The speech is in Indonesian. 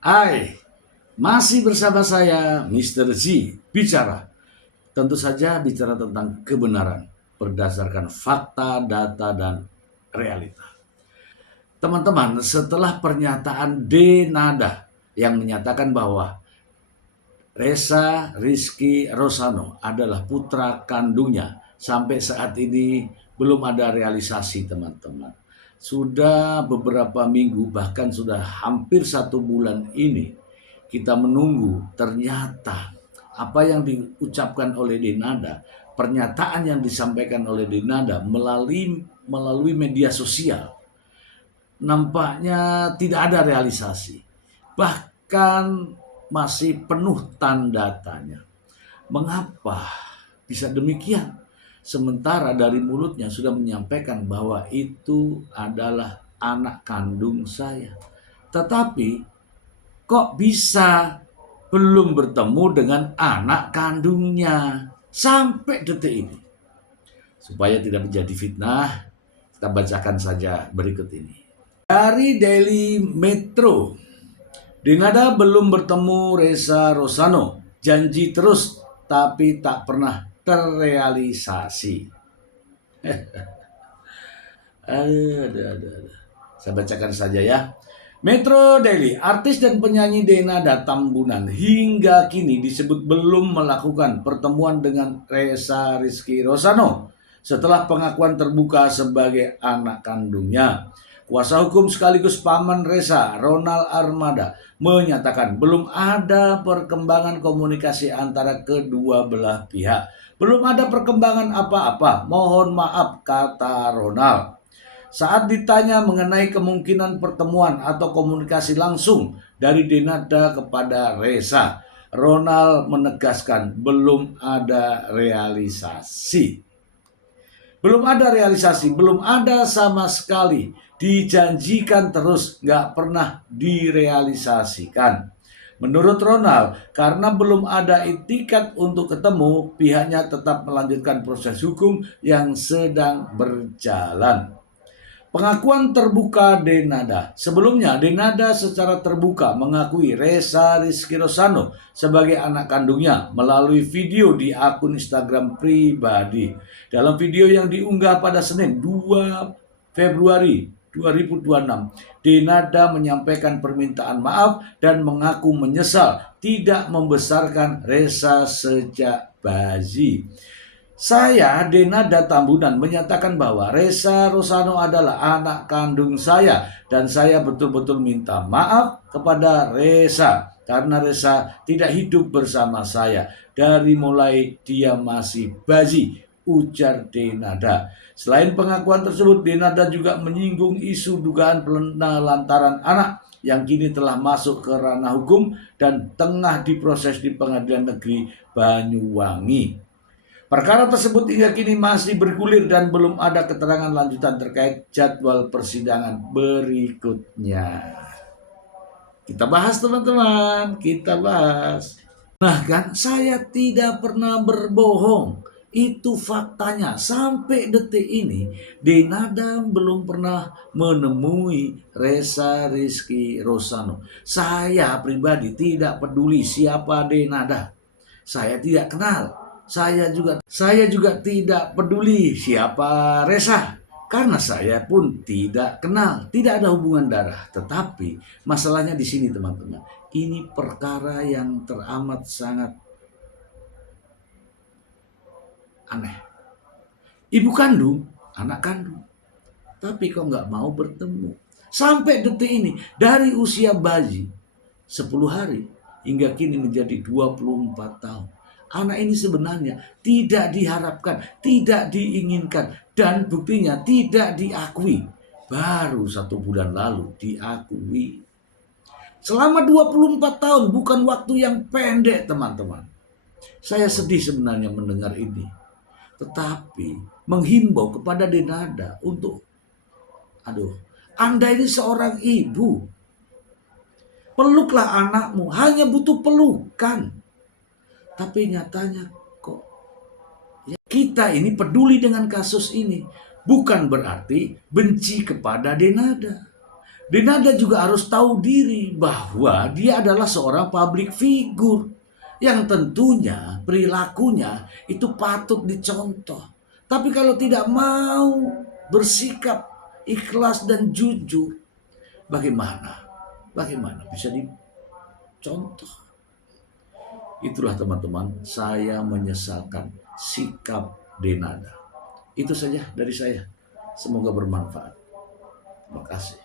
Hai, masih bersama saya Mr. Z bicara. Tentu saja bicara tentang kebenaran berdasarkan fakta, data, dan realita. Teman-teman, setelah pernyataan Denada yang menyatakan bahwa Reza Rizky Rosano adalah putra kandungnya, sampai saat ini belum ada realisasi, teman-teman. Sudah beberapa minggu, bahkan sudah hampir 1 bulan ini kita menunggu. Ternyata apa yang diucapkan oleh Denada, pernyataan yang disampaikan oleh Denada melalui media sosial, nampaknya tidak ada realisasi. Bahkan masih penuh tanda tanya. Mengapa bisa demikian? Sementara dari mulutnya sudah menyampaikan bahwa itu adalah anak kandung saya. Tetapi kok bisa belum bertemu dengan anak kandungnya sampai detik ini? Supaya tidak menjadi fitnah, kita bacakan saja berikut ini. Dari Daily Metro, Denada belum bertemu Reza Rosano, janji terus tapi tak pernah terrealisasi. Aduh. Saya bacakan saja ya. Metro Daily, artis dan penyanyi Denada Tambunan hingga kini disebut belum melakukan pertemuan dengan Reza Rizky Rosano setelah pengakuan terbuka sebagai anak kandungnya. Kuasa hukum sekaligus paman Reza, Ronald Armada, menyatakan belum ada perkembangan komunikasi antara kedua belah pihak. Belum ada perkembangan apa-apa, mohon maaf, kata Ronald. Saat ditanya mengenai kemungkinan pertemuan atau komunikasi langsung dari Denada kepada Reza, Ronald menegaskan belum ada realisasi. Belum ada realisasi, belum ada sama sekali. Dijanjikan terus, nggak pernah direalisasikan. Menurut Ronald, karena belum ada itikat untuk ketemu, pihaknya tetap melanjutkan proses hukum yang sedang berjalan. Pengakuan terbuka Denada. Sebelumnya, Denada secara terbuka mengakui Reza Rizky Rosano sebagai anak kandungnya melalui video di akun Instagram pribadi. Dalam video yang diunggah pada Senin 2 Februari 2026, Denada menyampaikan permintaan maaf dan mengaku menyesal tidak membesarkan Reza sejak bayi. Saya, Denada Tambunan, menyatakan bahwa Reza Rosano adalah anak kandung saya dan saya betul-betul minta maaf kepada Reza karena Reza tidak hidup bersama saya dari mulai dia masih bayi, ujar Denada. Selain pengakuan tersebut, Denada juga menyinggung isu dugaan penelantaran anak yang kini telah masuk ke ranah hukum dan tengah diproses di Pengadilan Negeri Banyuwangi. Perkara tersebut hingga kini masih bergulir dan belum ada keterangan lanjutan terkait jadwal persidangan berikutnya. Kita bahas, teman-teman, kita bahas. Nah kan, saya tidak pernah berbohong. Itu faktanya. Sampai detik ini, Denada belum pernah menemui Reza Rizky Rosano. Saya pribadi tidak peduli siapa Denada. Saya tidak kenal. Saya juga tidak peduli siapa Reza. Karena saya pun tidak kenal, tidak ada hubungan darah. Tetapi masalahnya di sini, teman-teman. Ini perkara yang teramat sangat aneh. Ibu kandung, anak kandung. Tapi kok nggak mau bertemu. Sampai detik ini, dari usia bayi 10 hari hingga kini menjadi 24 tahun. Anak ini sebenarnya tidak diharapkan, tidak diinginkan, dan buktinya tidak diakui. Baru 1 bulan lalu diakui. Selama 24 tahun bukan waktu yang pendek, teman-teman. Saya sedih sebenarnya mendengar ini. Tetapi menghimbau kepada Denada untuk, Anda ini seorang ibu. Peluklah anakmu, hanya butuh pelukan. Tapi nyatanya kok kita ini peduli dengan kasus ini. Bukan berarti benci kepada Denada. Denada juga harus tahu diri bahwa dia adalah seorang public figure yang tentunya perilakunya itu patut dicontoh. Tapi kalau tidak mau bersikap ikhlas dan jujur, bagaimana? Bagaimana bisa dicontoh? Itulah teman-teman, saya menyesalkan sikap Denada. Itu saja dari saya. Semoga bermanfaat. Terima kasih.